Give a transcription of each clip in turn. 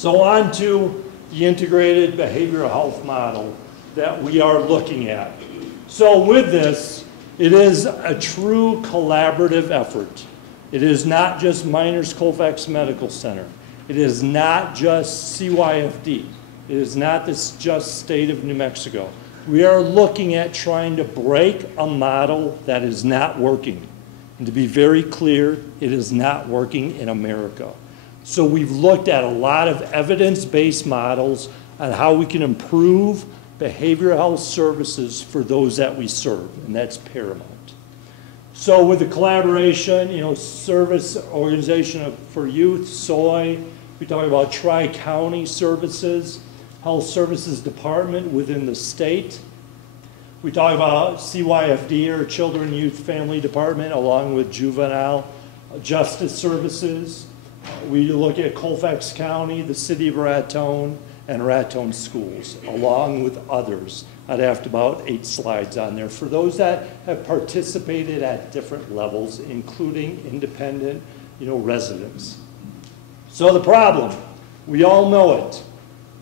So on to the integrated behavioral health model that we are looking at. So with this, it is a true collaborative effort. It is not just Miners Colfax Medical Center. It is not just CYFD. It is not just state of New Mexico. We are looking at trying to break a model that is not working. And to be very clear, it is not working in America. So we've looked at a lot of evidence-based models on how we can improve behavioral health services for those that we serve, and that's paramount. So with the collaboration, Service Organization for Youth, SOY, we talk about Tri-County Services, Health Services Department within the state. We talk about CYFD, or Children, Youth, Family Department, along with Juvenile Justice Services. We look at Colfax County, the City of Raton, and Raton Schools, along with others. I'd have about 8 slides on there for those that have participated at different levels, including independent, residents. So the problem, we all know it.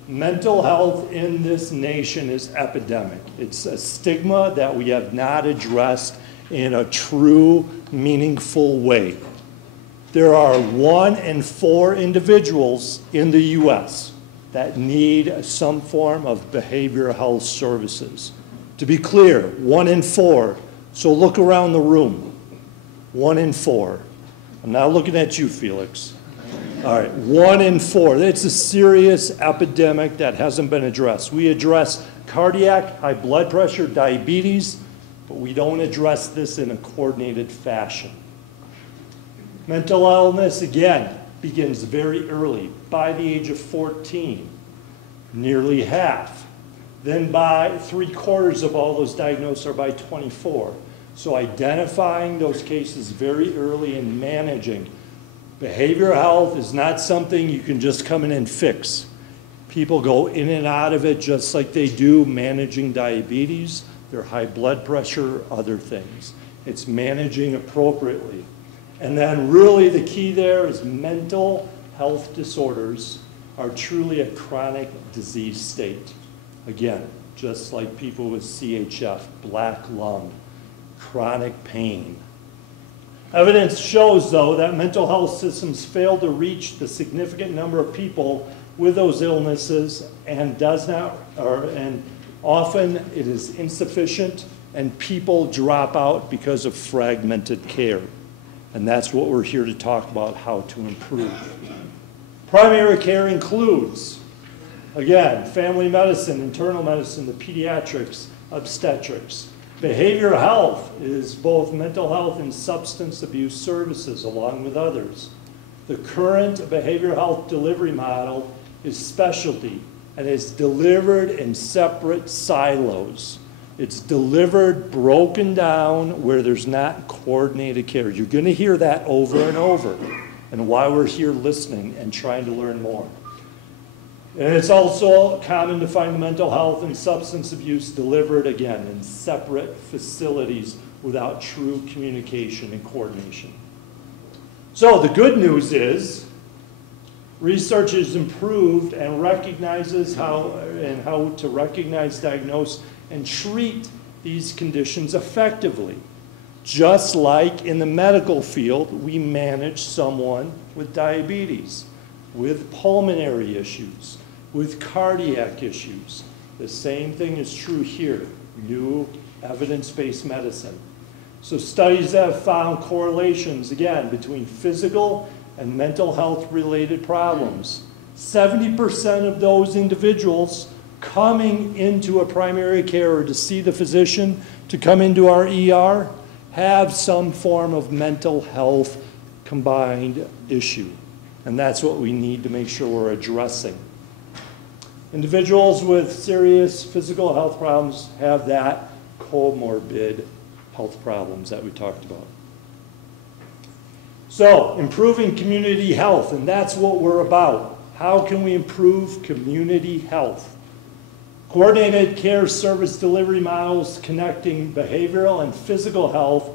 Mental health in this nation is epidemic. It's a stigma that we have not addressed in a true, meaningful way. There are 1 in 4 individuals in the U.S. that need some form of behavioral health services. To be clear, 1 in 4. So look around the room. 1 in 4. I'm not looking at you, Felix. All right, 1 in 4. It's a serious epidemic that hasn't been addressed. We address cardiac, high blood pressure, diabetes, but we don't address this in a coordinated fashion. Mental illness, again, begins very early, by the age of 14, nearly half. Then by 3/4 of all those diagnosed are by 24. So identifying those cases very early and managing. Behavioral health is not something you can just come in and fix. People go in and out of it just like they do managing diabetes, their high blood pressure, other things. It's managing appropriately. And then really the key there is mental health disorders are truly a chronic disease state. Again, just like people with CHF, black lung, chronic pain. Evidence shows, though, that mental health systems fail to reach the significant number of people with those illnesses and often it is insufficient and people drop out because of fragmented care. And that's what we're here to talk about, how to improve. Primary care includes, again, family medicine, internal medicine, the pediatrics, obstetrics. Behavioral health is both mental health and substance abuse services, along with others. The current behavioral health delivery model is specialty, and it's delivered in separate silos. It's delivered broken down where there's not coordinated care. You're going to hear that over and over, and why we're here listening and trying to learn more. And it's also common to find mental health and substance abuse delivered, again, in separate facilities without true communication and coordination. So the good news is research has improved and recognizes how to recognize, diagnose, and treat these conditions effectively. Just like in the medical field, we manage someone with diabetes, with pulmonary issues, with cardiac issues. The same thing is true here, new evidence-based medicine. So studies have found correlations, again, between physical and mental health related problems. 70% of those individuals coming into a primary care or to see the physician, to come into our ER, have some form of mental health combined issue. And that's what we need to make sure we're addressing. Individuals with serious physical health problems have that comorbid health problems that we talked about. So, improving community health, and that's what we're about. How can we improve community health? Coordinated care service delivery models connecting behavioral and physical health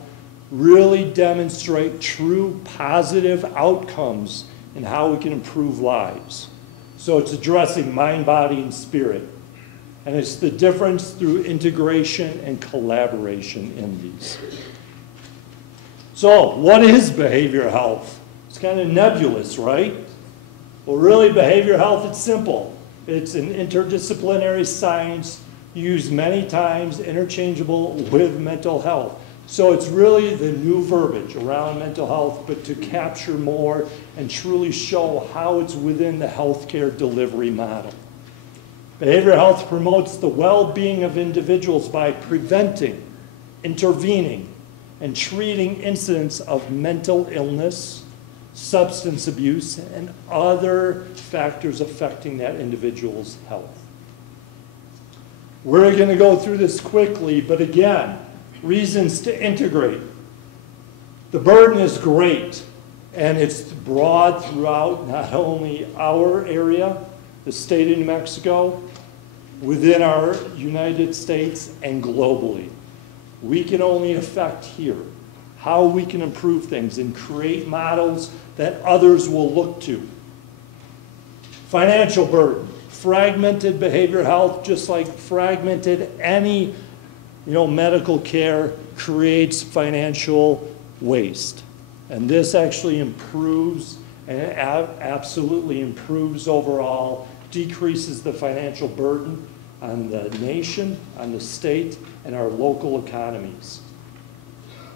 really demonstrate true positive outcomes in how we can improve lives. So it's addressing mind, body, and spirit. And it's the difference through integration and collaboration in these. So what is behavioral health? It's kind of nebulous, right? Well, really, behavioral health, it's simple. It's an interdisciplinary science used many times, interchangeable with mental health. So it's really the new verbiage around mental health, but to capture more and truly show how it's within the healthcare delivery model. Behavioral health promotes the well-being of individuals by preventing, intervening, and treating incidents of mental illness, substance abuse, and other factors affecting that individual's health. We're going to go through this quickly, but again, reasons to integrate. The burden is great, and it's broad throughout not only our area, the state of New Mexico, within our United States, and globally. We can only affect here how we can improve things and create models that others will look to. Financial burden, fragmented behavioral health, just like fragmented any medical care, creates financial waste. And this actually improves, and it absolutely improves overall, decreases the financial burden on the nation, on the state, and our local economies.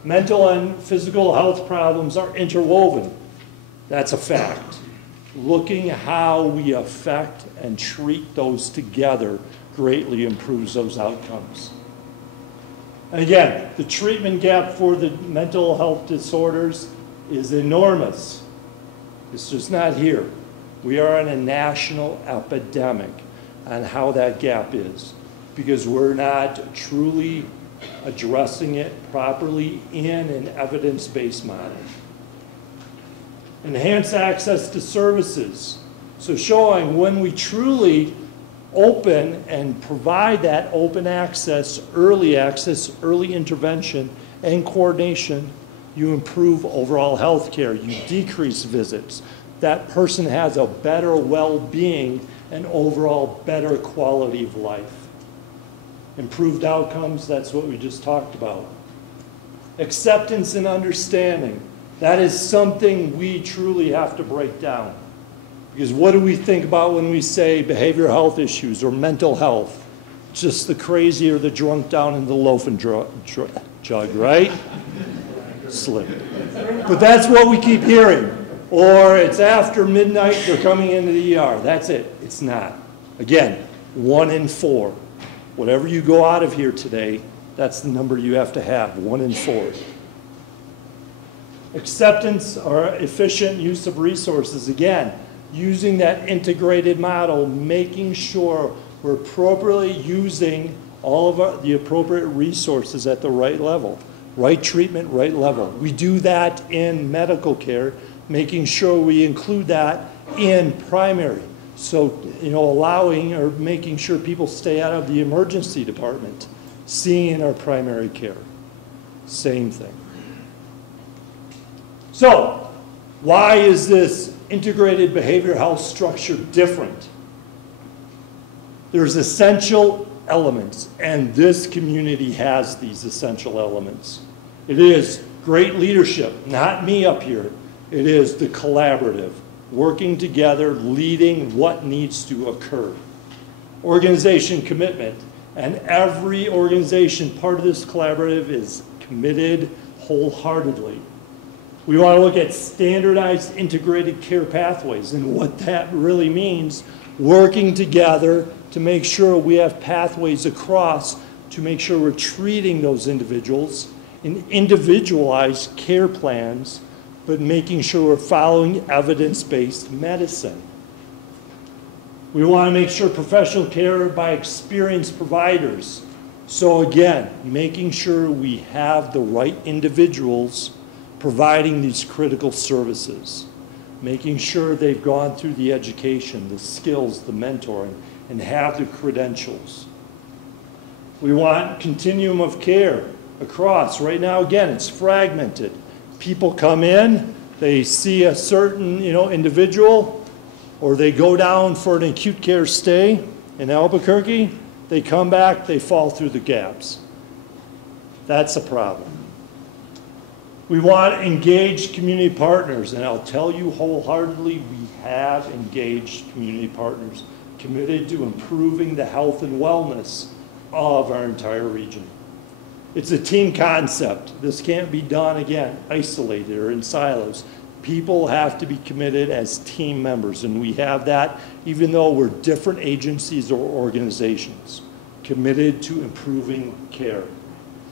Mental and physical health problems are interwoven. That's a fact. Looking how we affect and treat those together greatly improves those outcomes. And again, the treatment gap for the mental health disorders is enormous. It's just not here. We are in a national epidemic on how that gap is, because we're not truly addressing it properly in an evidence-based model. Enhance access to services. So showing when we truly open and provide that open access, early intervention, and coordination, you improve overall health care. You decrease visits. That person has a better well-being and overall better quality of life. Improved outcomes, that's what we just talked about. Acceptance and understanding. That is something we truly have to break down. Because what do we think about when we say behavioral health issues or mental health? Just the crazy or the drunk down in the loafing jug, right? Slip. But that's what we keep hearing. Or it's after midnight, they're coming into the ER. That's it. It's not. Again, 1 in 4. Whatever you go out of here today, that's the number you have to have, 1 in 4. Acceptance or efficient use of resources. Again, using that integrated model, making sure we're appropriately using all of the appropriate resources at the right level. Right treatment, right level. We do that in medical care, making sure we include that in primary. So, allowing or making sure people stay out of the emergency department, seeing in our primary care. Same thing. So, why is this integrated behavioral health structure different? There's essential elements, and this community has these essential elements. It is great leadership, not me up here. It is the collaborative, working together, leading what needs to occur. Organization commitment, and every organization part of this collaborative is committed wholeheartedly. We want to look at standardized integrated care pathways and what that really means, working together to make sure we have pathways across to make sure we're treating those individuals in individualized care plans, but making sure we're following evidence-based medicine. We want to make sure professional care by experienced providers. So again, making sure we have the right individuals providing these critical services, making sure they've gone through the education, the skills, the mentoring, and have the credentials. We want continuum of care across. Right now, again, it's fragmented. People come in, they see a certain individual, or they go down for an acute care stay in Albuquerque, they come back, they fall through the gaps. That's a problem. We want engaged community partners, and I'll tell you wholeheartedly, we have engaged community partners committed to improving the health and wellness of our entire region. It's a team concept. This can't be done, again, isolated or in silos. People have to be committed as team members, and we have that even though we're different agencies or organizations committed to improving care.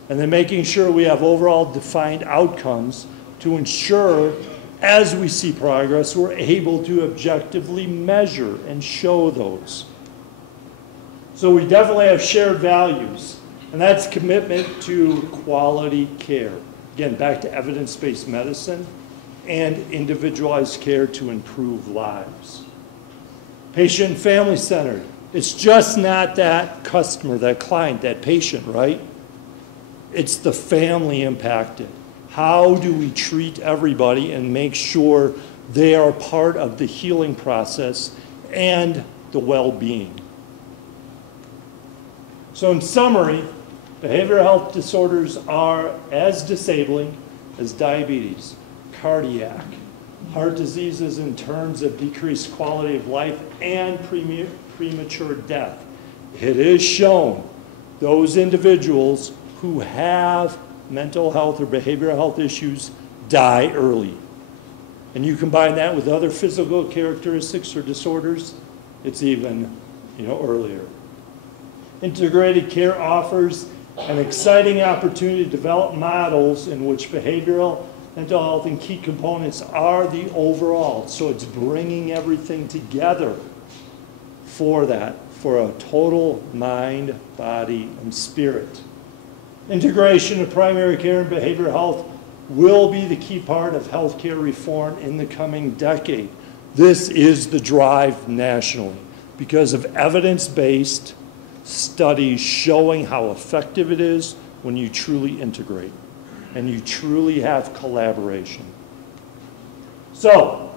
And then making sure we have overall defined outcomes to ensure as we see progress, we're able to objectively measure and show those. So we definitely have shared values, and that's commitment to quality care. Again, back to evidence-based medicine and individualized care to improve lives. Patient and family-centered. It's just not that customer, that client, that patient, right? It's the family impacted. How do we treat everybody and make sure they are part of the healing process and the well-being? So in summary, behavioral health disorders are as disabling as diabetes, cardiac, heart diseases in terms of decreased quality of life and premature death. It is shown those individuals who have mental health or behavioral health issues die early. And you combine that with other physical characteristics or disorders, it's even earlier. Integrated care offers an exciting opportunity to develop models in which behavioral, mental health, and key components are the overall. So it's bringing everything together for that, for a total mind, body, and spirit. Integration of primary care and behavioral health will be the key part of healthcare reform in the coming decade. This is the drive nationally because of evidence-based studies showing how effective it is when you truly integrate and you truly have collaboration. So,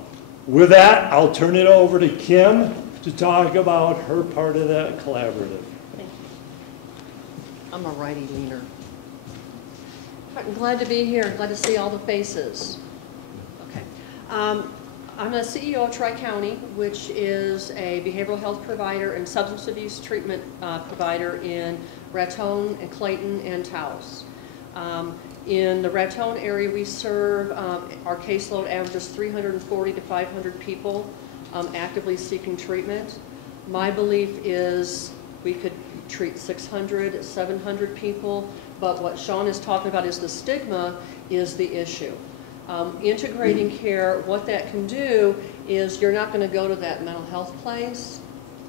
with that, I'll turn it over to Kim to talk about her part of that collaborative. Thank you. I'm a righty leaner. I'm glad to be here. Glad to see all the faces. Okay. I'm the CEO of Tri-County, which is a behavioral health provider and substance abuse treatment provider in Raton and Clayton and Taos. In the Raton area we serve, our caseload averages 340 to 500 people actively seeking treatment. My belief is we could treat 600, 700 people, but what Shawn is talking about is the stigma is the issue. Integrating care, what that can do is you're not going to go to that mental health place,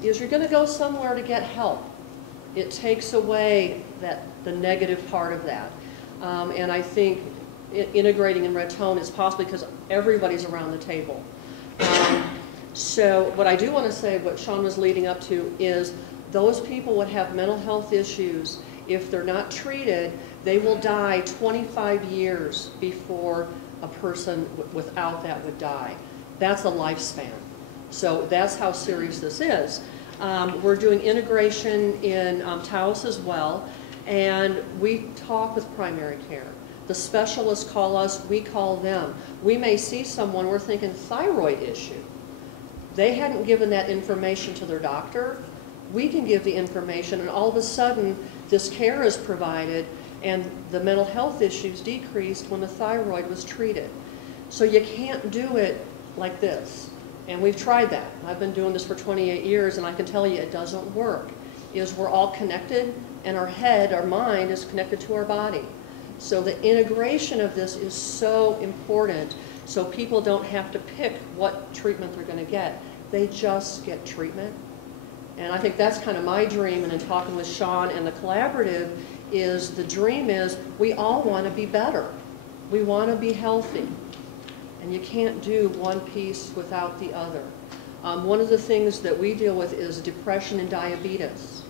is you're going to go somewhere to get help. It takes away the negative part of that. And I think integrating in Raton is possible because everybody's around the table. So what I do want to say, what Shawn was leading up to, is those people would have mental health issues. If they're not treated, they will die 25 years before a person without that would die. That's a lifespan. So that's how serious this is. We're doing integration in Taos as well, and we talk with primary care. The specialists call us, we call them. We may see someone, we're thinking thyroid issue. They hadn't given that information to their doctor. We can give the information, and all of a sudden this care is provided and the mental health issues decreased when the thyroid was treated. So you can't do it like this. And we've tried that. I've been doing this for 28 years and I can tell you it doesn't work. We're all connected and our head, our mind is connected to our body. So the integration of this is so important so people don't have to pick what treatment they're going to get. They just get treatment. And I think that's kind of my dream, and in talking with Shawn and the collaborative, is the dream is we all want to be better. We want to be healthy. And you can't do one piece without the other. One of the things that we deal with is depression and diabetes.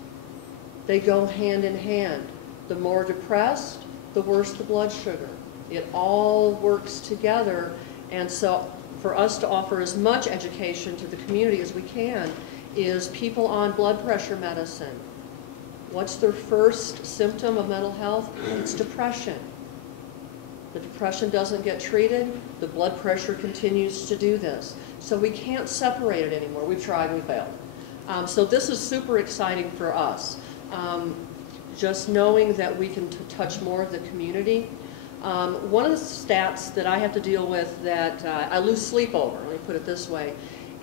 They go hand in hand. The more depressed, the worse the blood sugar. It all works together. And so for us to offer as much education to the community as we can is people on blood pressure medicine. What's their first symptom of mental health? It's depression. The depression doesn't get treated, the blood pressure continues to do this. So we can't separate it anymore. We've tried, we failed. So this is super exciting for us. Just knowing that we can touch more of the community. One of the stats that I have to deal with that I lose sleep over, let me put it this way,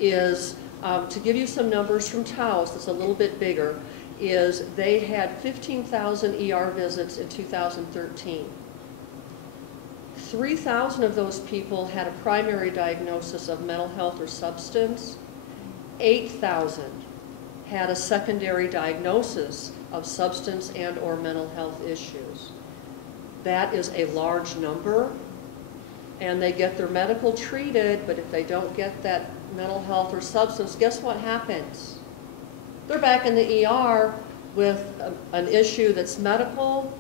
is to give you some numbers from Taos that's a little bit bigger, is they had 15,000 ER visits in 2013. 3,000 of those people had a primary diagnosis of mental health or substance. 8,000 had a secondary diagnosis of substance and or mental health issues. That is a large number, and they get their medical treated, but if they don't get that mental health or substance, guess what happens? They're back in the ER with an issue that's medical.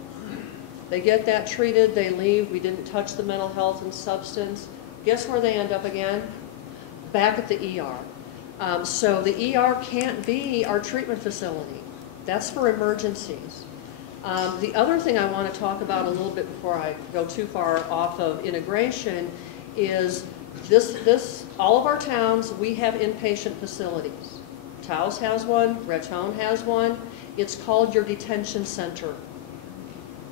They get that treated, they leave, we didn't touch the mental health and substance. Guess where they end up again? Back at the ER. So the ER can't be our treatment facility. That's for emergencies. The other thing I want to talk about a little bit before I go too far off of integration is all of our towns, we have inpatient facilities. Taos has one, Raton has one. It's called your detention center.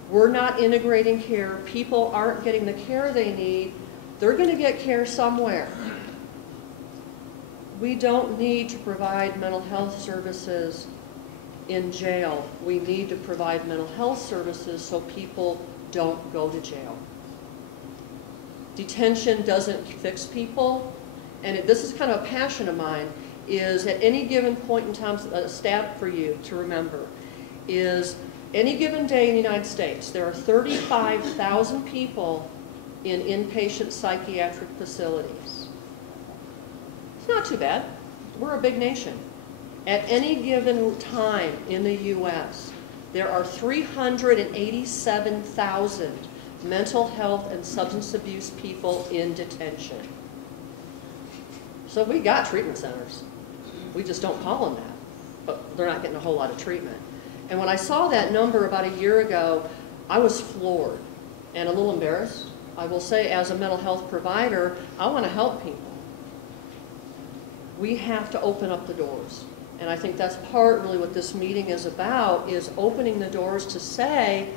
We're not integrating care. People aren't getting the care they need. They're going to get care somewhere. We don't need to provide mental health services in jail. We need to provide mental health services so people don't go to jail. Detention doesn't fix people, and this is kind of a passion of mine, is at any given point in time, a stat for you to remember, is any given day in the United States, there are 35,000 people in inpatient psychiatric facilities. It's not too bad. We're a big nation. At any given time in the U.S., there are 387,000 mental health and substance abuse people in detention. So we got treatment centers. We just don't call them that, but they're not getting a whole lot of treatment. And when I saw that number about a year ago, I was floored and a little embarrassed. I will say, as a mental health provider, I want to help people. We have to open up the doors. And I think that's part really what this meeting is about, is opening the doors to say,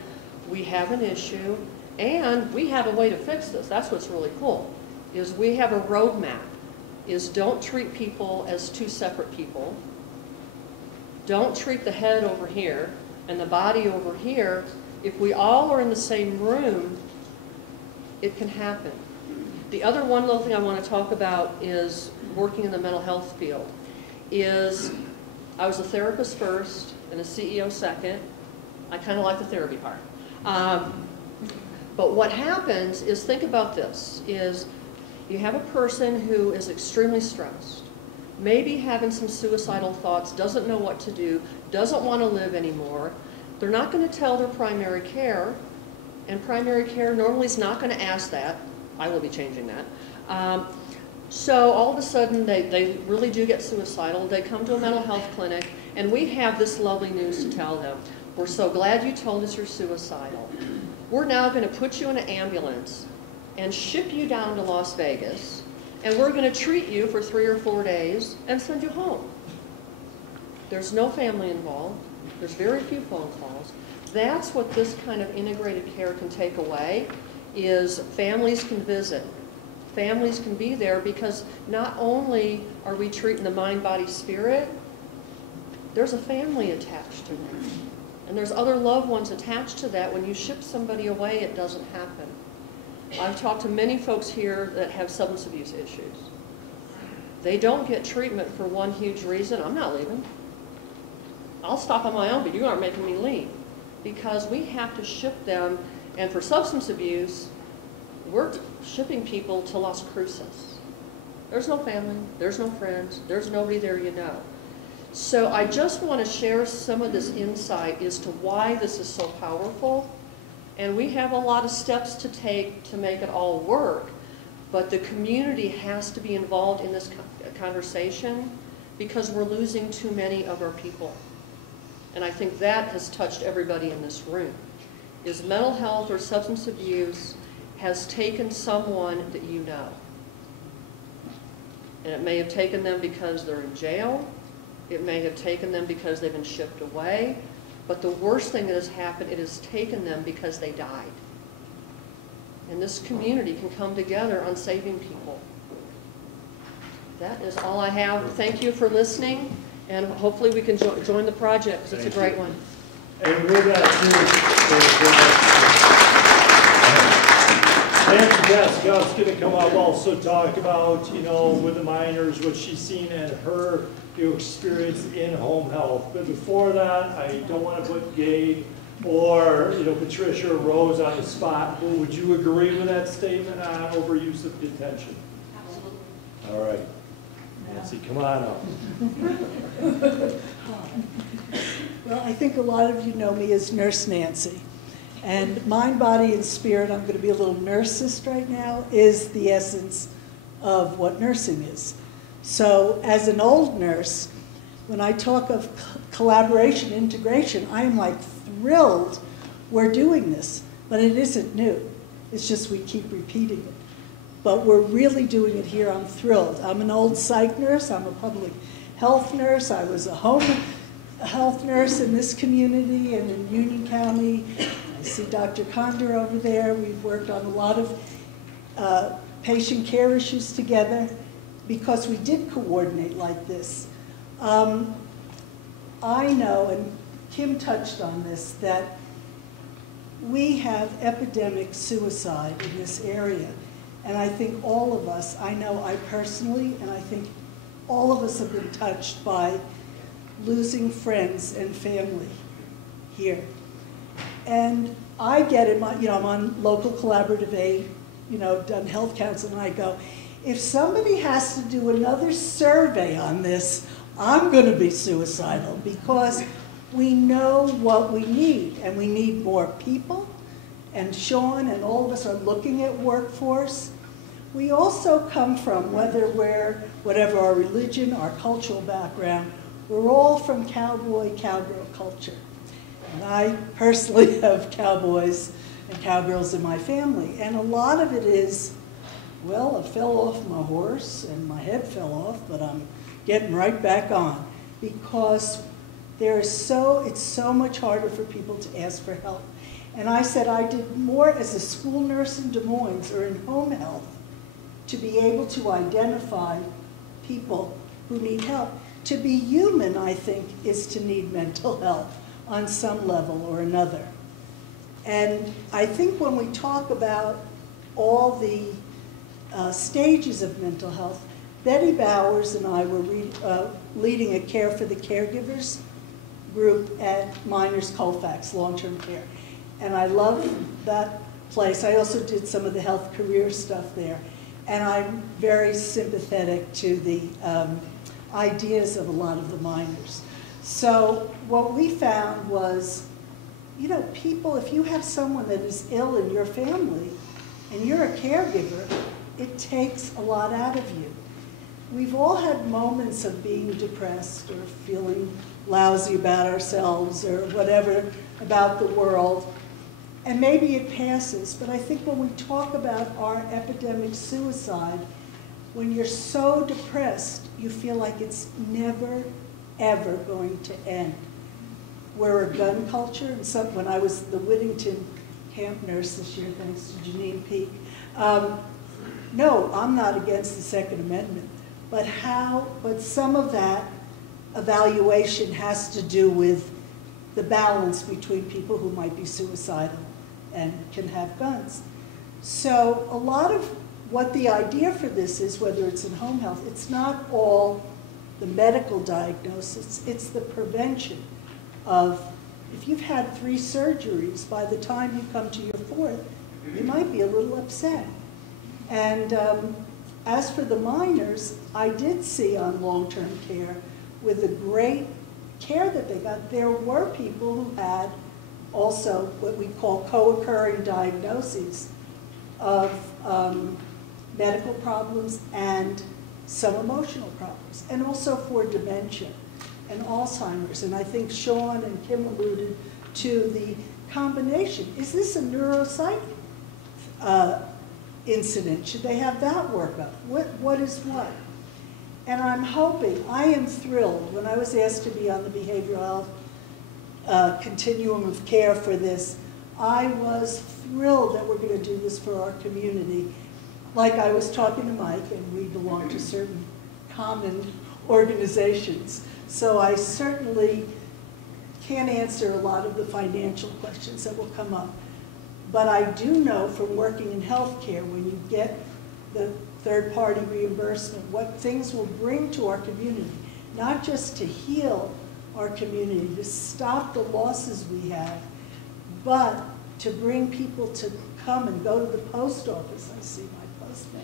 we have an issue and we have a way to fix this. That's what's really cool, is we have a roadmap, is don't treat people as two separate people. Don't treat the head over here and the body over here. If we all are in the same room, it can happen. The other one little thing I want to talk about is working in the mental health field. I was a therapist first and a CEO second. I kind of like the therapy part. But what happens is, think about this, is you have a person who is extremely stressed, maybe having some suicidal thoughts, doesn't know what to do, doesn't want to live anymore. They're not going to tell their primary care, and primary care normally is not going to ask that. I will be changing that. So all of a sudden they really do get suicidal. They come to a mental health clinic, and we have this lovely news to tell them. We're so glad you told us you're suicidal. We're now going to put you in an ambulance and ship you down to Las Vegas, and we're going to treat you for 3 or 4 days and send you home. There's no family involved. There's very few phone calls. That's what this kind of integrated care can take away, is families can visit. Families can be there, because not only are we treating the mind, body, spirit, there's a family attached to that. And there's other loved ones attached to that. When you ship somebody away, it doesn't happen. I've talked to many folks here that have substance abuse issues. They don't get treatment for one huge reason: I'm not leaving. I'll stop on my own, but you aren't making me leave. Because we have to ship them, and for substance abuse, we're shipping people to Las Cruces. There's no family, there's no friends, there's nobody there you know. So I just want to share some of this insight as to why this is so powerful. And we have a lot of steps to take to make it all work. But the community has to be involved in this conversation because we're losing too many of our people. And I think that has touched everybody in this room. Is mental health or substance abuse has taken someone that you know. And it may have taken them because they're in jail. It may have taken them because they've been shipped away. But the worst thing that has happened, it has taken them because they died. And this community can come together on saving people. That is all I have. Thank you for listening, and hopefully we can join the project, because it's a great one. And with that, Nancy Jessica's going to come up also talk about, you know, with the minors, what she's seen and her experience in home health. But before that, I don't want to put Gabe or, you know, Patricia or Rose on the spot, but would you agree with that statement on overuse of detention? Absolutely. All right. Nancy, come on up. Well, I think a lot of you know me as Nurse Nancy. And mind, body, and spirit, I'm going to be a little nursist right now, is the essence of what nursing is. So as an old nurse, when I talk of collaboration, integration, I'm like thrilled we're doing this. But it isn't new. It's just we keep repeating it. But we're really doing it here. I'm thrilled. I'm an old psych nurse. I'm a public health nurse. I was a home health nurse in this community and in Union County. I see Dr. Condor over there. We've worked on a lot of patient care issues together because we did coordinate like this. I know, and Kim touched on this, that we have epidemic suicide in this area. And I think all of us, I know I personally, and I think all of us have been touched by losing friends and family here. And I get in my, you know, I'm on local collaborative aid, you know, done health council, and I go, if somebody has to do another survey on this, I'm going to be suicidal, because we know what we need, and we need more people, and Shawn and all of us are looking at workforce. We also come from, whether we're, whatever our religion, our cultural background, we're all from cowboy, cowgirl culture. And I personally have cowboys and cowgirls in my family, and a lot of it is, well, I fell off my horse and my head fell off, but I'm getting right back on, because it's so much harder for people to ask for help. And I said I did more as a school nurse in Des Moines or in home health to be able to identify people who need help. To be human, I think, is to need mental health on some level or another. And I think when we talk about all the stages of mental health, Betty Bowers and I were leading a Care for the Caregivers group at Miners Colfax, long-term care. And I love that place. I also did some of the health career stuff there. And I'm very sympathetic to the ideas of a lot of the miners. So what we found was, you know, people, if you have someone that is ill in your family and you're a caregiver, it takes a lot out of you. We've all had moments of being depressed or feeling lousy about ourselves or whatever about the world, and maybe it passes. But I think when we talk about our epidemic suicide, when you're so depressed, you feel like it's never, ever going to end. We're a gun culture, and when I was the Whittington camp nurse this year, thanks to Janine Peake, no, I'm not against the Second Amendment, but some of that evaluation has to do with the balance between people who might be suicidal and can have guns. So a lot of what the idea for this is, whether it's in home health, it's not all the medical diagnosis, it's the prevention of, if you've had 3 surgeries, by the time you come to your 4th, you might be a little upset. And as for the minors, I did see on long-term care, with the great care that they got, there were people who had also what we call co-occurring diagnoses of medical problems and some emotional problems, and also for dementia and Alzheimer's. And I think Shawn and Kim alluded to the combination. Is this a neuropsych incident? Should they have that workup? What is what? And I'm hoping, I am thrilled, when I was asked to be on the behavioral health continuum of care for this, I was thrilled that we're going to do this for our community. Like I was talking to Mike, and we belong to certain common organizations. So I certainly can't answer a lot of the financial questions that will come up. But I do know from working in healthcare, when you get the third-party reimbursement, what things will bring to our community, not just to heal our community, to stop the losses we have, but to bring people to come and go to the post office. I see my postman.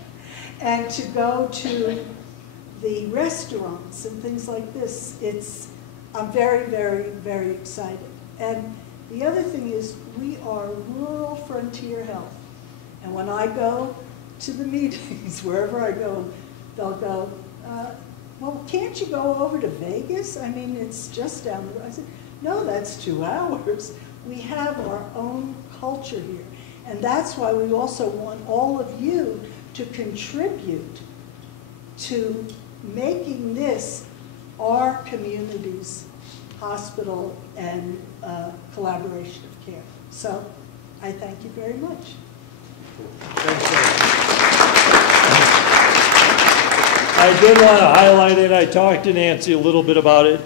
And to go to the restaurants and things like this. I'm very, very, very excited. And the other thing is, we are rural frontier health. And when I go to the meetings, wherever I go, they'll go, well, can't you go over to Vegas? I mean, it's just down the road. I said, no, that's 2 hours. We have our own culture here. And that's why we also want all of you to contribute to making this our community's hospital and collaboration of care. So I thank you very much. I did want to highlight it. I talked to Nancy a little bit about it.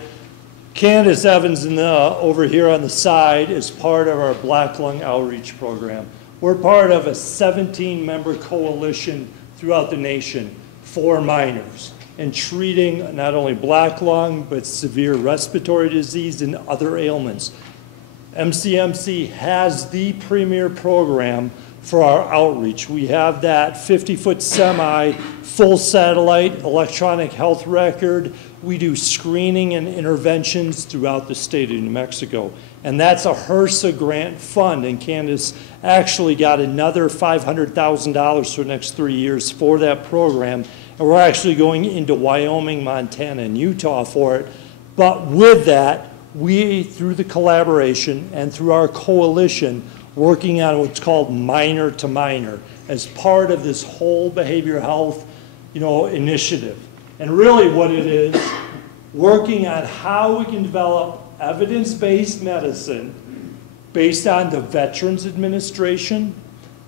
Candace Evans over here on the side is part of our Black Lung Outreach Program. We're part of a 17-member coalition throughout the nation for minors and treating not only black lung, but severe respiratory disease and other ailments. MCMC has the premier program for our outreach. We have that 50-foot semi, full satellite, electronic health record. We do screening and interventions throughout the state of New Mexico. And that's a HRSA grant fund, and Candace actually got another $500,000 for the next 3 years for that program. And we're actually going into Wyoming, Montana, and Utah for it. But with that, we, through the collaboration and through our coalition, working on what's called minor to minor as part of this whole behavioral health, initiative. And really what it is, working on how we can develop evidence-based medicine based on the Veterans Administration,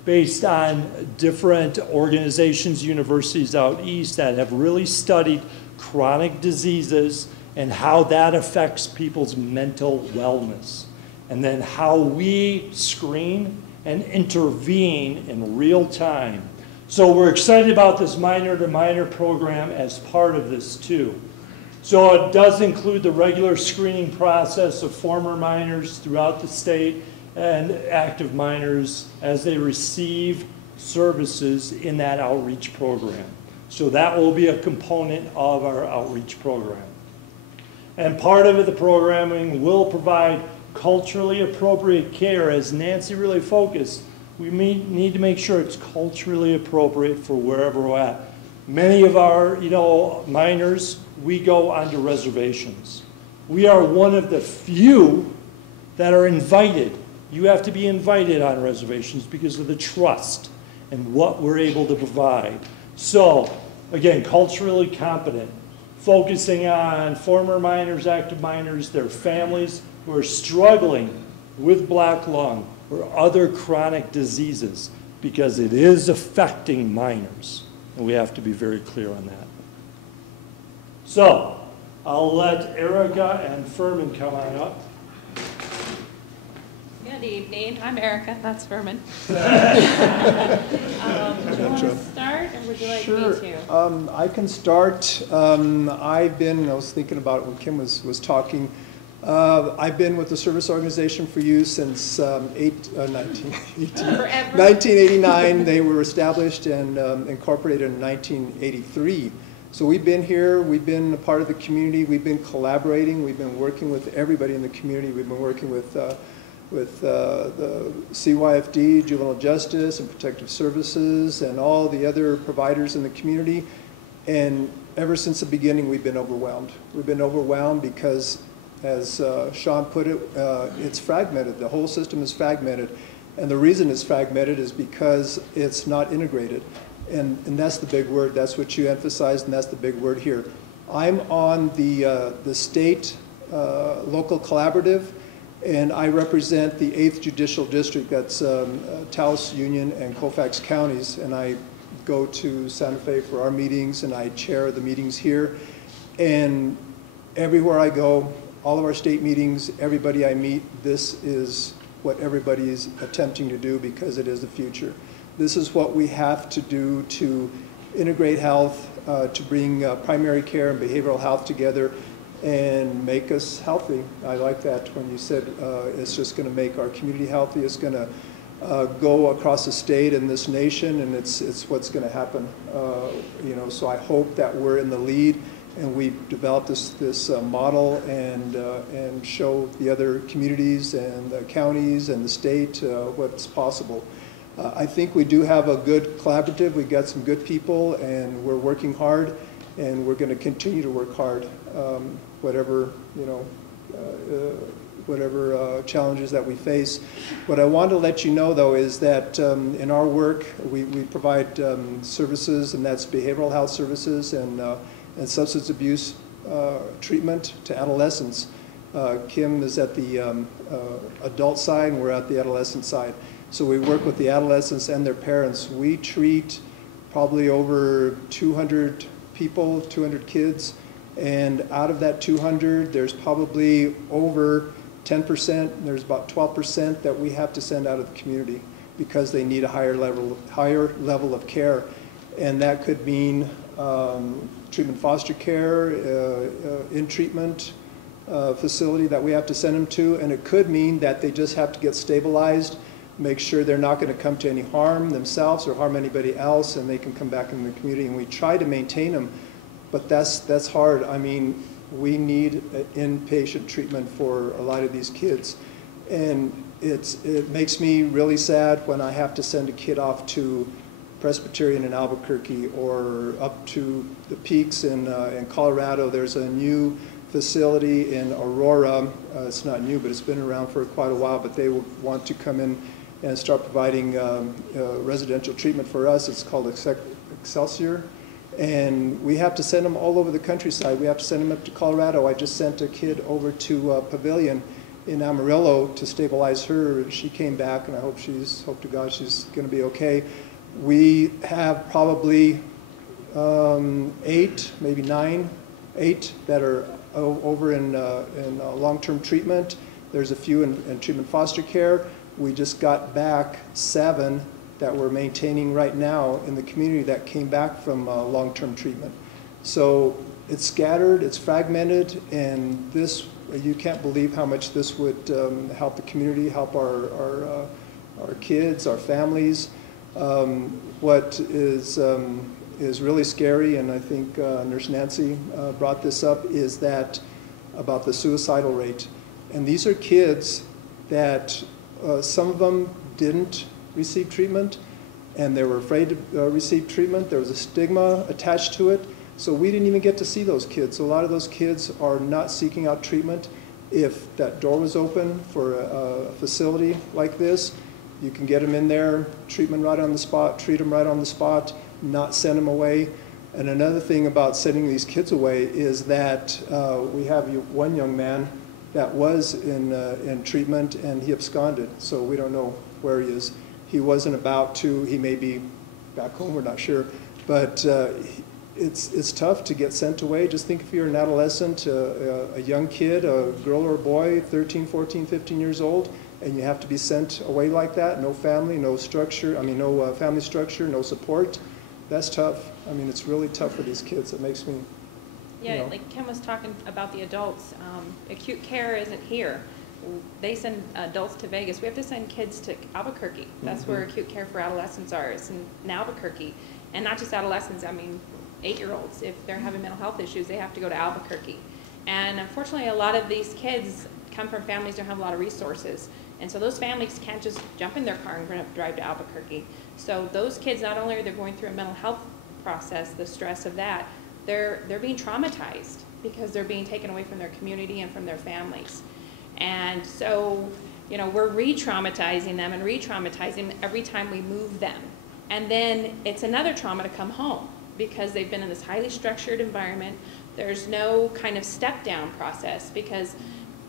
based on different organizations, universities out east that have really studied chronic diseases and how that affects people's mental wellness. And then how we screen and intervene in real time. So we're excited about this minor to minor program as part of this too. So it does include the regular screening process of former minors throughout the state and active minors as they receive services in that outreach program. So that will be a component of our outreach program. And part of the programming will provide culturally appropriate care. As Nancy really focused, we need to make sure it's culturally appropriate for wherever we're at. Many of our, minors, we go onto reservations. We are one of the few that are invited. You have to be invited on reservations because of the trust and what we're able to provide. So, again, culturally competent, focusing on former minors, active minors, their families who are struggling with black lung or other chronic diseases, because it is affecting minors, and we have to be very clear on that. So, I'll let Erica and Furman come on up. Good evening. I'm Erica. That's Furman. Do you want to start, or would you like me to? I can start. I was thinking about it when Kim was talking. I've been with the service organization for you since 1989. They were established and incorporated in 1983. So we've been here, we've been a part of the community, we've been collaborating, we've been working with everybody in the community. We've been working with with the CYFD, Juvenile Justice and Protective Services, and all the other providers in the community. And ever since the beginning, we've been overwhelmed. We've been overwhelmed because, as Shawn put it, it's fragmented. The whole system is fragmented. And the reason it's fragmented is because it's not integrated. And that's the big word. That's what you emphasized, and that's the big word here. I'm on the state local collaborative, and I represent the 8th Judicial District. That's Taos, Union, and Colfax counties. And I go to Santa Fe for our meetings, and I chair the meetings here. And everywhere I go, all of our state meetings, everybody I meet, this is what everybody is attempting to do because it is the future. This is what we have to do to integrate health, to bring primary care and behavioral health together and make us healthy. I like that when you said it's just going to make our community healthy. It's going to go across the state and this nation, and it's what's going to happen. You know, so I hope that we're in the lead and we've developed this model and show the other communities and the counties and the state what's possible. I think we do have a good collaborative. We've got some good people, and we're working hard, and we're going to continue to work hard, whatever, you know, whatever challenges that we face. What I want to let you know, though, is that in our work, we provide services, and that's behavioral health services and substance abuse treatment to adolescents. Kim is at the adult side, and we're at the adolescent side. So we work with the adolescents and their parents. We treat probably over 200 people, 200 kids, and out of that 200, there's probably over 10%, there's about 12% that we have to send out of the community because they need a higher level of care. And that could mean treatment foster care, in treatment facility that we have to send them to, and it could mean that they just have to get stabilized, make sure they're not going to come to any harm themselves or harm anybody else, and they can come back in the community. And we try to maintain them, but that's hard. I mean, we need inpatient treatment for a lot of these kids, and it makes me really sad when I have to send a kid off to Presbyterian in Albuquerque or up to the Peaks in Colorado. There's a new facility in Aurora. It's not new, but it's been around for quite a while, but they will want to come in and start providing residential treatment for us. It's called Excelsior. And we have to send them all over the countryside. We have to send them up to Colorado. I just sent a kid over to Pavilion in Amarillo to stabilize her. She came back, and I hope to God she's going to be okay. We have probably 8, maybe 9, 8 that are over in long-term treatment. There's a few in treatment foster care. We just got back 7 that we're maintaining right now in the community that came back from long-term treatment. So it's scattered, it's fragmented, and this, you can't believe how much this would help the community, help our kids, our families. What is really scary, and I think Nurse Nancy brought this up, is that about the suicidal rate. And these are kids that some of them didn't receive treatment, and they were afraid to receive treatment. There was a stigma attached to it, so we didn't even get to see those kids. So a lot of those kids are not seeking out treatment. If that door was open for a facility like this, you can get them in there, treatment right on the spot, treat them right on the spot, not send them away. And another thing about sending these kids away is that we have one young man that was in treatment, and he absconded, so we don't know where he is. He wasn't about to, he may be back home, we're not sure, but it's tough to get sent away. Just think if you're an adolescent, a young kid, a girl or a boy, 13, 14, 15 years old, and you have to be sent away like that, no family, no structure, I mean, no family structure, no support. That's tough. I mean, it's really tough for these kids. It makes me, yeah, you know. like Kim was talking about the adults. Acute care isn't here. They send adults to Vegas. We have to send kids to Albuquerque. That's where acute care for adolescents are. It's in Albuquerque. And not just adolescents, I mean 8-year-olds. If they're having mental health issues, they have to go to Albuquerque. And unfortunately, a lot of these kids come from families who don't have a lot of resources. And so those families can't just jump in their car and drive to Albuquerque. So those kids, not only are they going through a mental health process, the stress of that, they're being traumatized because they're being taken away from their community and from their families. And so, you know, we're re-traumatizing them and re-traumatizing them every time we move them. And then it's another trauma to come home because they've been in this highly structured environment. There's no kind of step down process because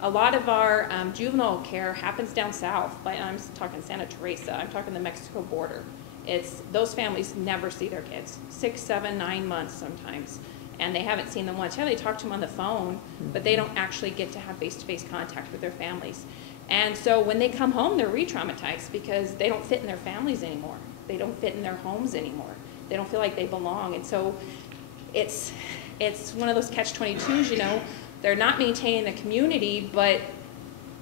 a lot of our juvenile care happens down south. I'm talking Santa Teresa, I'm talking the Mexico border. Those families never see their kids, 6, 7, 9 months sometimes. And they haven't seen them once. Yeah, they talk to them on the phone, but they don't actually get to have face-to-face contact with their families. And so when they come home, they're re-traumatized because they don't fit in their families anymore. They don't fit in their homes anymore. They don't feel like they belong. And so it's one of those catch-22s, you know. They're not maintaining the community, but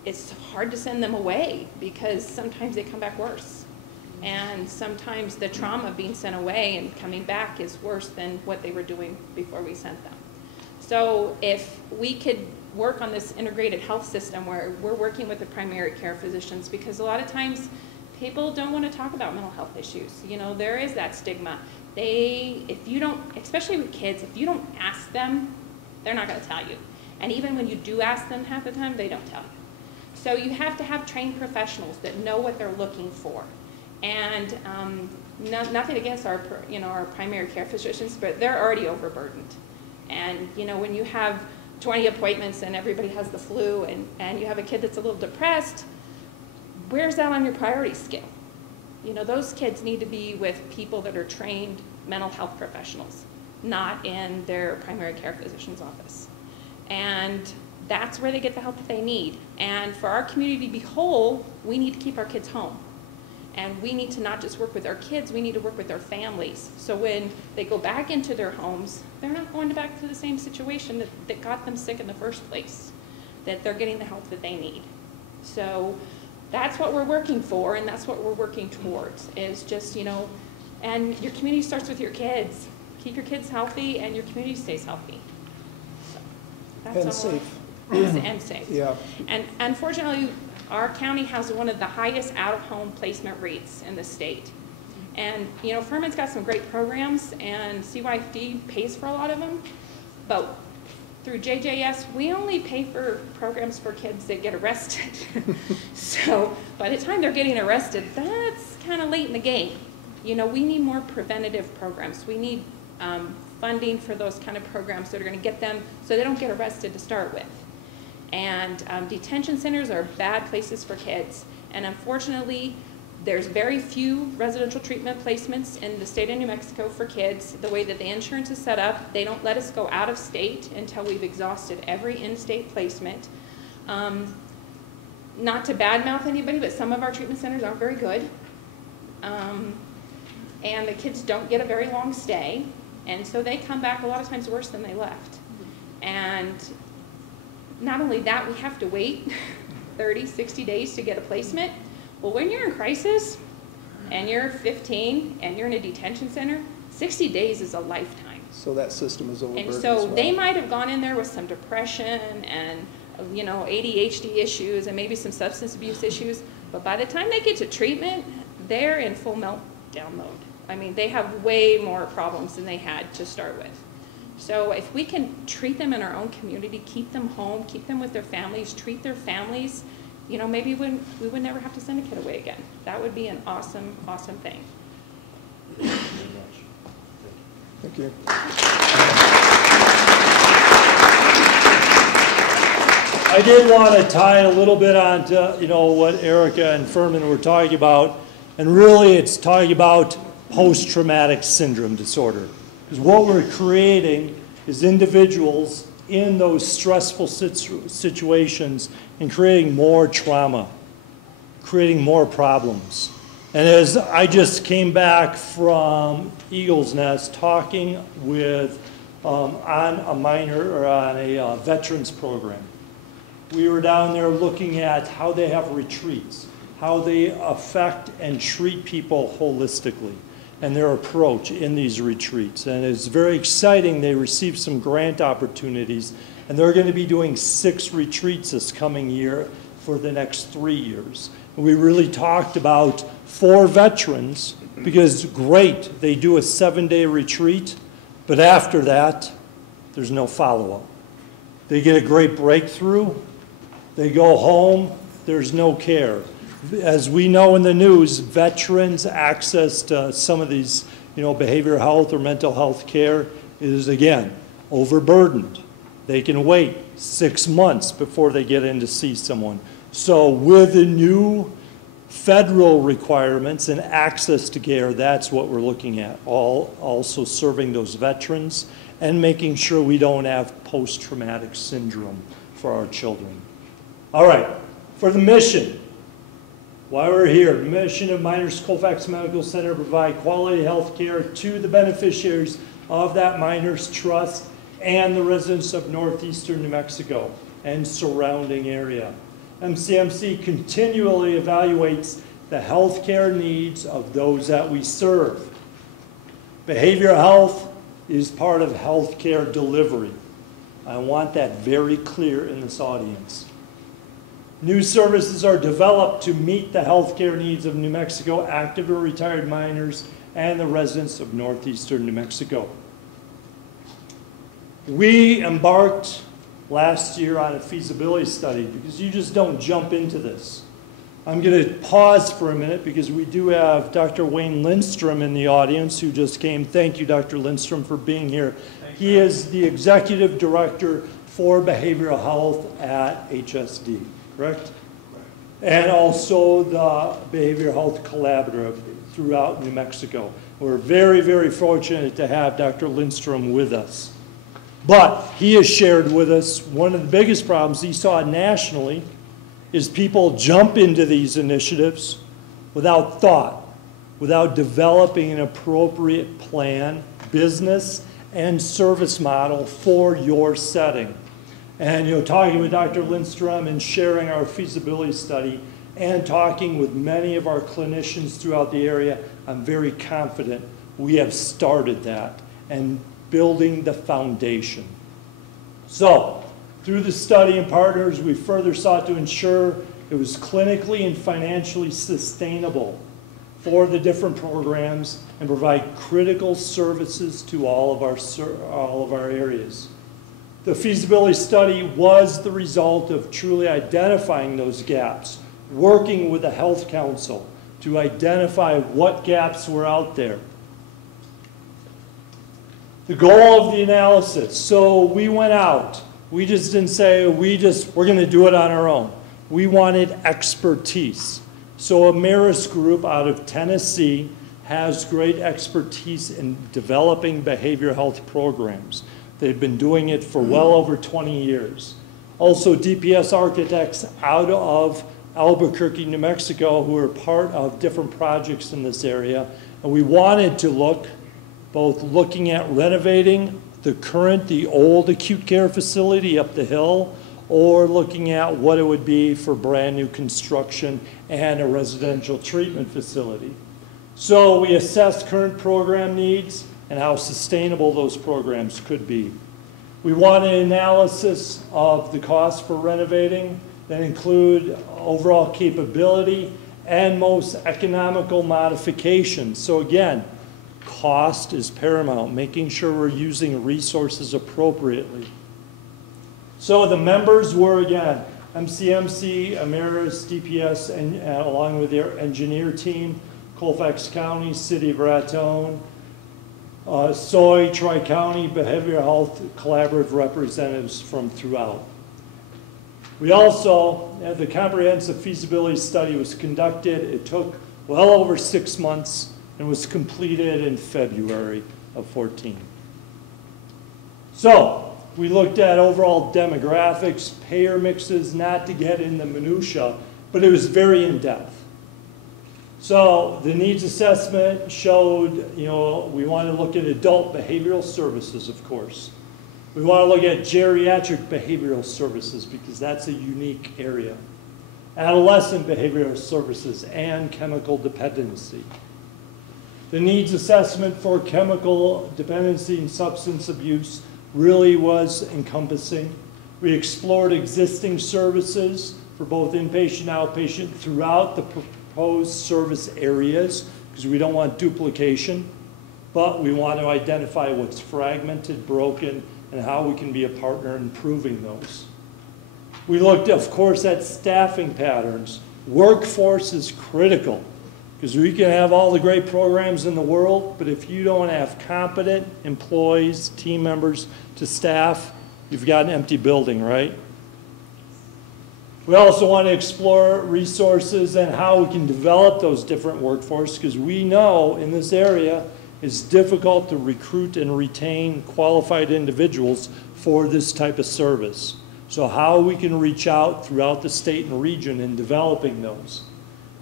it's hard to send them away because sometimes they come back worse. And sometimes the trauma of being sent away and coming back is worse than what they were doing before we sent them. So if we could work on this integrated health system where we're working with the primary care physicians, because a lot of times people don't want to talk about mental health issues. You know, there is that stigma. If you don't, especially with kids, if you don't ask them, they're not going to tell you. And even when you do ask them half the time, they don't tell you. So you have to have trained professionals that know what they're looking for. And nothing against our primary care physicians, but they're already overburdened. And you know, when you have 20 appointments and everybody has the flu and you have a kid that's a little depressed, where's that on your priority scale? You know, those kids need to be with people that are trained mental health professionals, not in their primary care physician's office. And that's where they get the help that they need. And for our community to be whole, we need to keep our kids home. And we need to not just work with our kids, we need to work with their families. So when they go back into their homes, they're not going back to the same situation that got them sick in the first place, that they're getting the help that they need. So that's what we're working for, and that's what we're working towards, is just, you know, and your community starts with your kids. Keep your kids healthy, and your community stays healthy. So that's and safe. And safe. Yeah. And unfortunately, our county has one of the highest out-of-home placement rates in the state. And, you know, Furman's got some great programs, and CYFD pays for a lot of them, but through JJS, we only pay for programs for kids that get arrested. So by the time they're getting arrested, that's kind of late in the game. You know, we need more preventative programs. We need funding for those kind of programs that are going to get them so they don't get arrested to start with. And detention centers are bad places for kids. And unfortunately, there's very few residential treatment placements in the state of New Mexico for kids. The way that the insurance is set up, they don't let us go out of state until we've exhausted every in-state placement. Not to badmouth anybody, but some of our treatment centers aren't very good. And the kids don't get a very long stay. And so they come back a lot of times worse than they left. And not only that, we have to wait 30, 60 days to get a placement. Well, when you're in crisis and you're 15 and you're in a detention center, 60 days is a lifetime. So that system is overburdened. And so as well. they might have gone in there with some depression and, you know, ADHD issues and maybe some substance abuse issues, but by the time they get to treatment, they're in full meltdown mode. I mean, they have way more problems than they had to start with. So if we can treat them in our own community, keep them home, keep them with their families, treat their families, you know, maybe we would never have to send a kid away again. That would be an awesome, awesome thing. Thank you. I did want to tie a little bit on to, you know, what Erica and Furman were talking about, and really it's talking about post-traumatic syndrome disorder. Because what we're creating is individuals in those stressful situations and creating more trauma, creating more problems. And as I just came back from Eagle's Nest talking with, on a minor or on a veterans program, we were down there looking at how they have retreats, how they affect and treat people holistically, and their approach in these retreats. And it's very exciting. They received some grant opportunities, and they're going to be doing 6 retreats this coming year for the next 3 years. We really talked about for veterans, because great, they do a 7-day retreat, but after that, there's no follow-up. They get a great breakthrough, they go home, there's no care. As we know in the news, veterans' access to some of these, behavioral health or mental health care is, again, overburdened. They can wait 6 months before they get in to see someone. So with the new federal requirements and access to care, that's what we're looking at. Also serving those veterans and making sure we don't have post-traumatic syndrome for our children. All right, for the mission. Why we're here, the mission of Miners Colfax Medical Center to provide quality health care to the beneficiaries of that Miners Trust and the residents of northeastern New Mexico and surrounding area. MCMC continually evaluates the health care needs of those that we serve. Behavioral health is part of health care delivery. I want that very clear in this audience. New services are developed to meet the healthcare needs of New Mexico active or retired miners and the residents of northeastern New Mexico. We embarked last year on a feasibility study because you just don't jump into this. I'm going to pause for a minute because we do have Dr. Wayne Lindstrom in the audience who just came. Thank you, Dr. Lindstrom, for being here. He is the Executive Director for Behavioral Health at HSD. Correct? And also the Behavioral Health Collaborative throughout New Mexico. We're very, very fortunate to have Dr. Lindstrom with us. But he has shared with us one of the biggest problems he saw nationally is people jump into these initiatives without thought, without developing an appropriate plan, business, and service model for your setting. And talking with Dr. Lindstrom and sharing our feasibility study and talking with many of our clinicians throughout the area, I'm very confident we have started that and building the foundation. So, through the study and partners, we further sought to ensure it was clinically and financially sustainable for the different programs and provide critical services to all of our areas. The feasibility study was the result of truly identifying those gaps, working with the Health Council to identify what gaps were out there. The goal of the analysis, so we went out. We just didn't say, we're going to do it on our own. We wanted expertise. So Ameris Group out of Tennessee has great expertise in developing behavioral health programs. They've been doing it for well over 20 years. Also, DPS Architects out of Albuquerque, New Mexico, who are part of different projects in this area. And we wanted to look, both looking at renovating the old acute care facility up the hill, or looking at what it would be for brand new construction and a residential treatment facility. So we assessed current program needs and how sustainable those programs could be. We wanted an analysis of the cost for renovating that include overall capability and most economical modifications. So again, cost is paramount, making sure we're using resources appropriately. So the members were, again, MCMC, Ameris, DPS, and along with their engineer team, Colfax County, City of Raton, SOI, Tri-County, Behavioral Health Collaborative representatives from throughout. We also, the comprehensive feasibility study was conducted. It took well over 6 months and was completed in February of 14. So, we looked at overall demographics, payer mixes, not to get in the minutia, but it was very in-depth. So the needs assessment showed, we want to look at adult behavioral services, of course. We want to look at geriatric behavioral services because that's a unique area. Adolescent behavioral services and chemical dependency. The needs assessment for chemical dependency and substance abuse really was encompassing. We explored existing services for both inpatient and outpatient throughout the proposed service areas, because we don't want duplication, but we want to identify what's fragmented, broken, and how we can be a partner in improving those. We looked, of course, at staffing patterns. Workforce is critical, because we can have all the great programs in the world, but if you don't have competent employees, team members to staff, you've got an empty building, right? We also want to explore resources and how we can develop those different workforce, because we know in this area it's difficult to recruit and retain qualified individuals for this type of service. So how we can reach out throughout the state and region in developing those.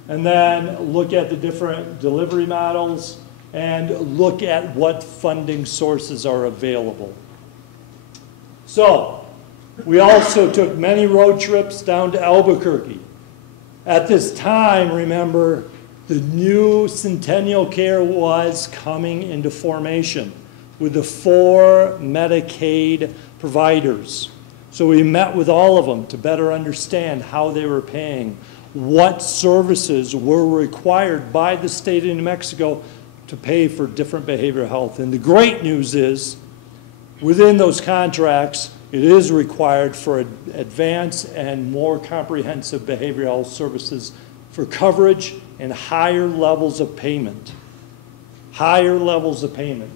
And then look at the different delivery models and look at what funding sources are available. So we also took many road trips down to Albuquerque. At this time, remember, the new Centennial Care was coming into formation with the 4 Medicaid providers. So we met with all of them to better understand how they were paying, what services were required by the state of New Mexico to pay for different behavioral health. And the great news is, within those contracts, it is required for advanced and more comprehensive behavioral health services for coverage and higher levels of payment. Higher levels of payment.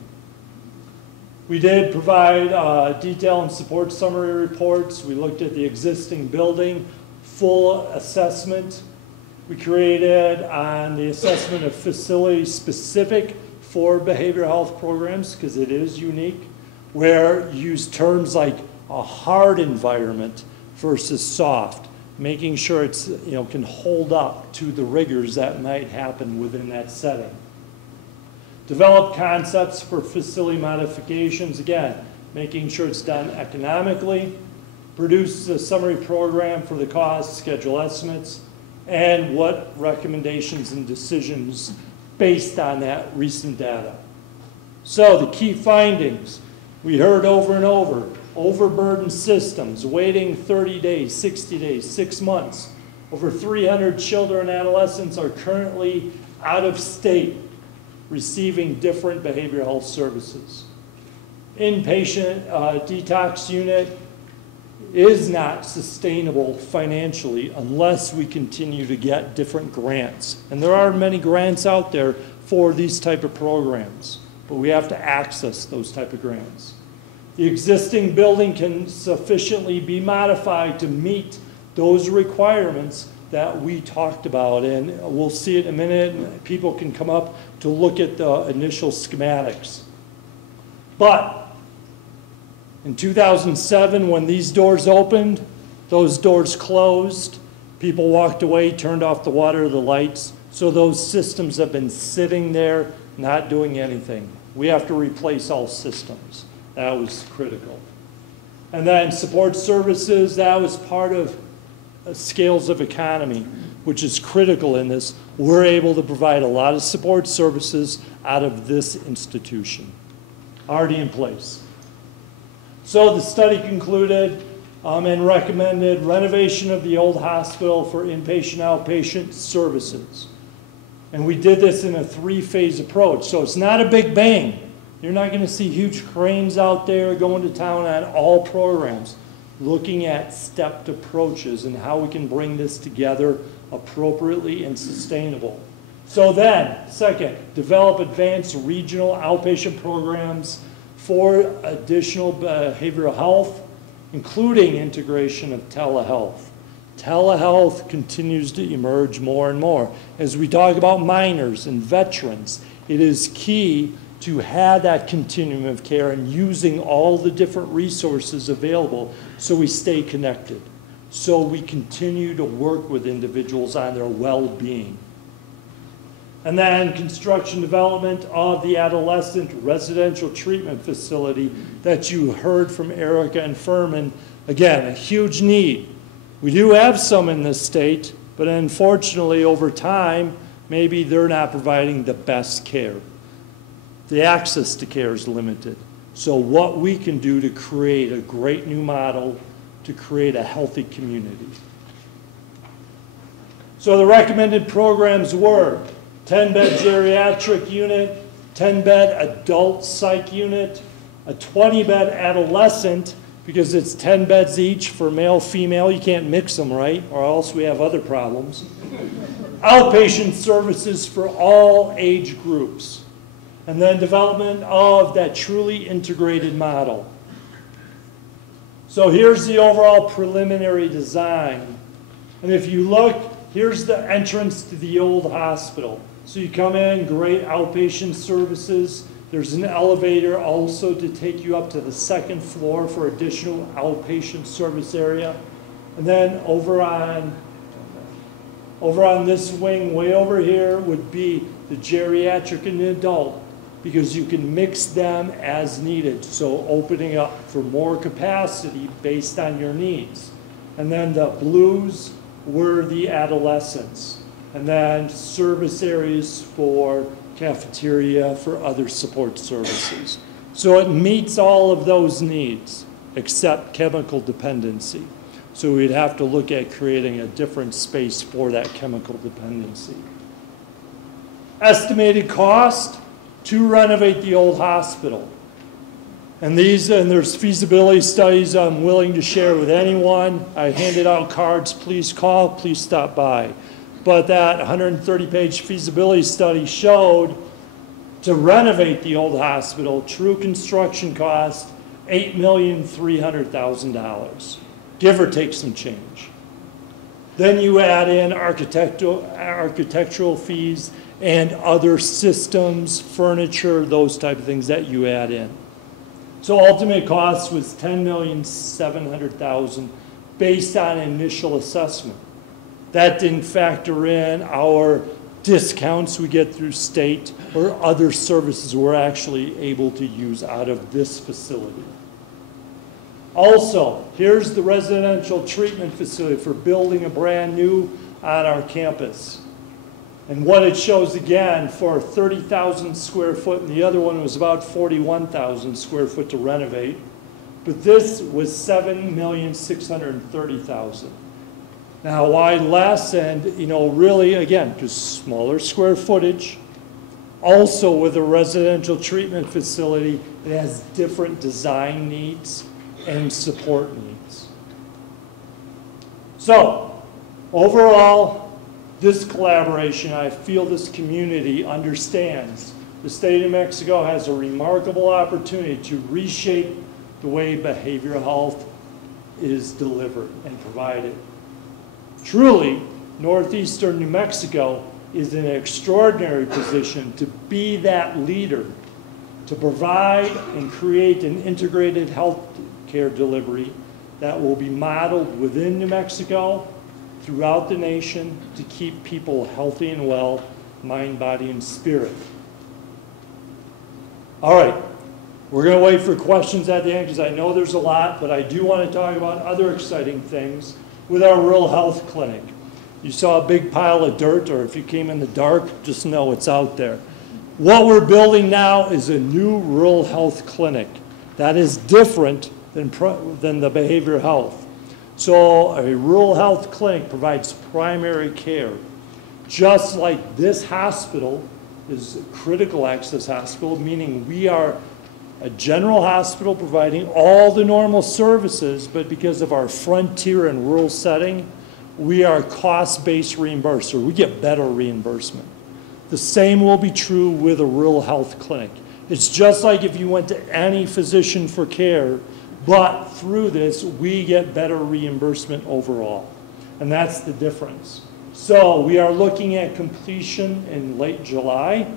We did provide detail and support summary reports. We looked at the existing building, full assessment. We created on the assessment of facilities specific for behavioral health programs, because it is unique, where you use terms like a hard environment versus soft, making sure it's, can hold up to the rigors that might happen within that setting. Develop concepts for facility modifications, again, making sure it's done economically. Produce a summary program for the cost, schedule estimates, and what recommendations and decisions based on that recent data. So the key findings, we heard over and over, overburdened systems, waiting 30 days, 60 days, 6 months. Over 300 children and adolescents are currently out of state receiving different behavioral health services. Inpatient detox unit is not sustainable financially unless we continue to get different grants. And there are many grants out there for these type of programs, but we have to access those type of grants. The existing building can sufficiently be modified to meet those requirements that we talked about, and we'll see it in a minute, and people can come up to look at the initial schematics. But in 2007, when these doors opened, those doors closed, people walked away, turned off the water, the lights, so those systems have been sitting there, not doing anything. We have to replace all systems. That was critical. And then support services, that was part of scales of economy, which is critical in this. We're able to provide a lot of support services out of this institution, already in place. So the study concluded and recommended renovation of the old hospital for inpatient, outpatient services. And we did this in a 3-phase approach. So it's not a big bang. You're not going to see huge cranes out there going to town on all programs. Looking at stepped approaches and how we can bring this together appropriately and sustainable. So then, second, develop advanced regional outpatient programs for additional behavioral health, including integration of telehealth. Telehealth continues to emerge more and more. As we talk about minors and veterans, it is key to have that continuum of care and using all the different resources available so we stay connected, so we continue to work with individuals on their well-being. And then construction development of the adolescent residential treatment facility that you heard from Erica and Furman. Again, a huge need. We do have some in this state, but unfortunately over time, maybe they're not providing the best care. The access to care is limited. So what we can do to create a great new model to create a healthy community. So the recommended programs were 10-bed geriatric unit, 10-bed adult psych unit, a 20-bed adolescent, because it's 10 beds each for male, female. You can't mix them, right? Or else we have other problems. Outpatient services for all age groups. And then development of that truly integrated model. So here's the overall preliminary design. And if you look, here's the entrance to the old hospital. So you come in, great outpatient services. There's an elevator also to take you up to the second floor for additional outpatient service area. And then over on this wing, way over here, would be the geriatric and adult, because you can mix them as needed. So opening up for more capacity based on your needs. And then the blues were the adolescents. And then service areas for cafeteria, for other support services. So it meets all of those needs except chemical dependency. So we'd have to look at creating a different space for that chemical dependency. Estimated cost to renovate the old hospital. And there's feasibility studies I'm willing to share with anyone. I handed out cards, please call, please stop by. But that 130-page feasibility study showed to renovate the old hospital, true construction cost, $8,300,000, give or take some change. Then you add in architectural fees and other systems, furniture, those type of things that you add in. So ultimate cost was $10,700,000 based on initial assessment. That didn't factor in our discounts we get through state or other services we're actually able to use out of this facility. Also, here's the residential treatment facility for building a brand new on our campus. And what it shows again for 30,000 square foot, and the other one was about 41,000 square foot to renovate. But this was $7,630,000. Now, why less? And, really, again, just smaller square footage. Also, with a residential treatment facility, it has different design needs and support needs. So, overall, this collaboration, I feel this community understands the state of New Mexico has a remarkable opportunity to reshape the way behavioral health is delivered and provided. Truly, northeastern New Mexico is in an extraordinary position to be that leader, to provide and create an integrated health care delivery that will be modeled within New Mexico, throughout the nation, to keep people healthy and well, mind, body, and spirit. All right, we're going to wait for questions at the end because I know there's a lot, but I do want to talk about other exciting things with our rural health clinic. You saw a big pile of dirt, or if you came in the dark, just know it's out there. What we're building now is a new rural health clinic that is different than the behavioral health. So a rural health clinic provides primary care, just like this hospital is a critical access hospital, meaning we are a general hospital providing all the normal services, but because of our frontier and rural setting, we are cost-based reimbursed, or we get better reimbursement. The same will be true with a rural health clinic. It's just like if you went to any physician for care, but through this, we get better reimbursement overall. And that's the difference. So we are looking at completion in late July.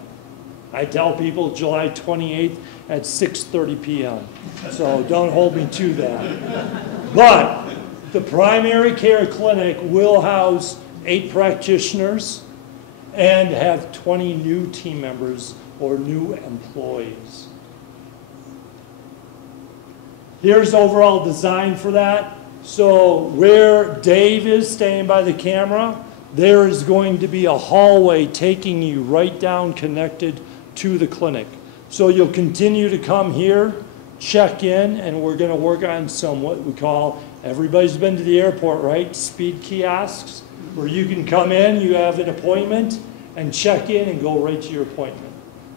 I tell people July 28th at 6:30 p.m. So don't hold me to that. But the primary care clinic will house 8 practitioners and have 20 new team members or new employees. Here's overall design for that. So where Dave is staying by the camera, there is going to be a hallway taking you right down connected to the clinic. So you'll continue to come here, check in, and we're going to work on some what we call, everybody's been to the airport, right? Speed kiosks. where you can come in, you have an appointment, and check in and go right to your appointment.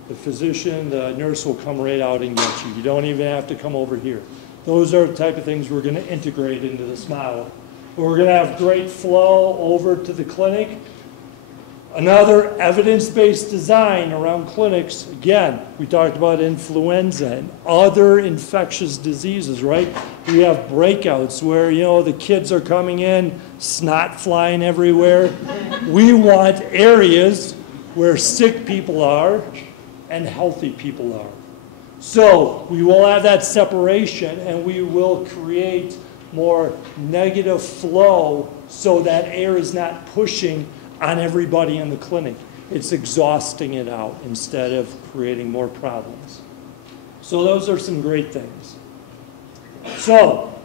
The physician, the nurse will come right out and get you. You don't even have to come over here. Those are the type of things we're going to integrate into this model. We're going to have great flow over to the clinic. Another evidence-based design around clinics, again, we talked about influenza and other infectious diseases, right? We have breakouts where, you know, the kids are coming in, snot flying everywhere. We want areas where sick people are and healthy people are. So we will have that separation, and we will create more negative flow so that air is not pushing on everybody in the clinic. It's exhausting it out instead of creating more problems. So those are some great things. So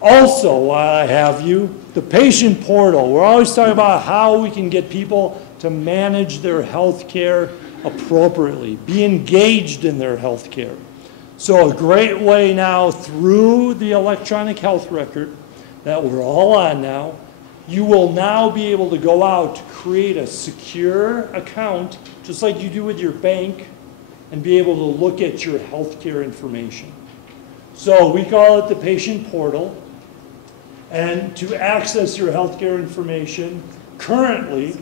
also, while I have you, the patient portal. We're always talking about how we can get people to manage their health care appropriately, be engaged in their health care. So a great way now through the electronic health record that we're all on now, you will now be able to go out, create a secure account, just like you do with your bank, and be able to look at your healthcare information. So we call it the patient portal. And to access your healthcare information, currently,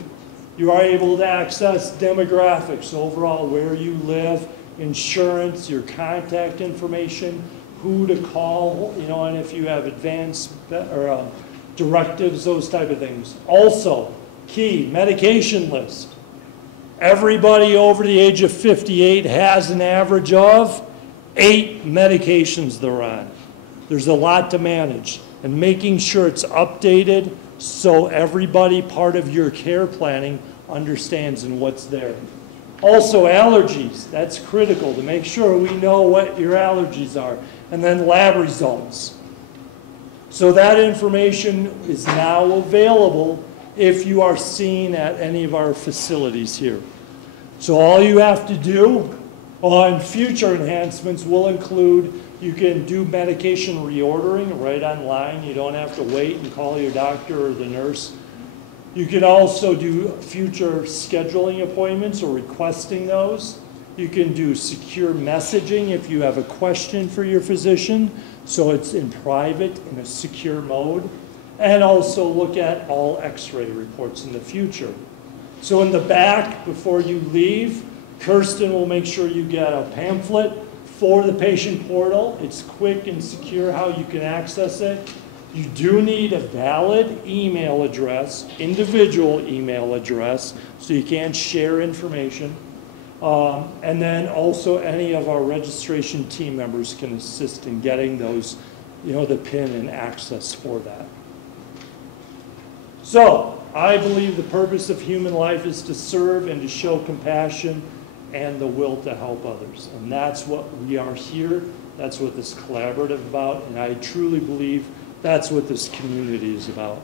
you are able to access demographics, overall, where you live, insurance, your contact information, who to call, you know, and if you have advanced or directives, those type of things. Also, key, medication list. Everybody over the age of 58 has an average of 8 medications they're on. There's a lot to manage, and making sure it's updated so everybody part of your care planning understands and what's there. Also, allergies. That's critical to make sure we know what your allergies are. And then lab results. So that information is now available if you are seen at any of our facilities here. So all you have to do on future enhancements will include, you can do medication reordering right online. You don't have to wait and call your doctor or the nurse. You can also do future scheduling appointments or requesting those. You can do secure messaging if you have a question for your physician, so it's in private in a secure mode. And also look at all x-ray reports in the future. So in the back, before you leave, Kirsten will make sure you get a pamphlet for the patient portal. It's quick and secure how you can access it. You do need a valid email address, individual email address, so you can share information. And then also any of our registration team members can assist in getting those, you know, the PIN and access for that. So I believe the purpose of human life is to serve and to show compassion and the will to help others. And that's what we are here. That's what this collaborative is about. And I truly believe that's what this community is about.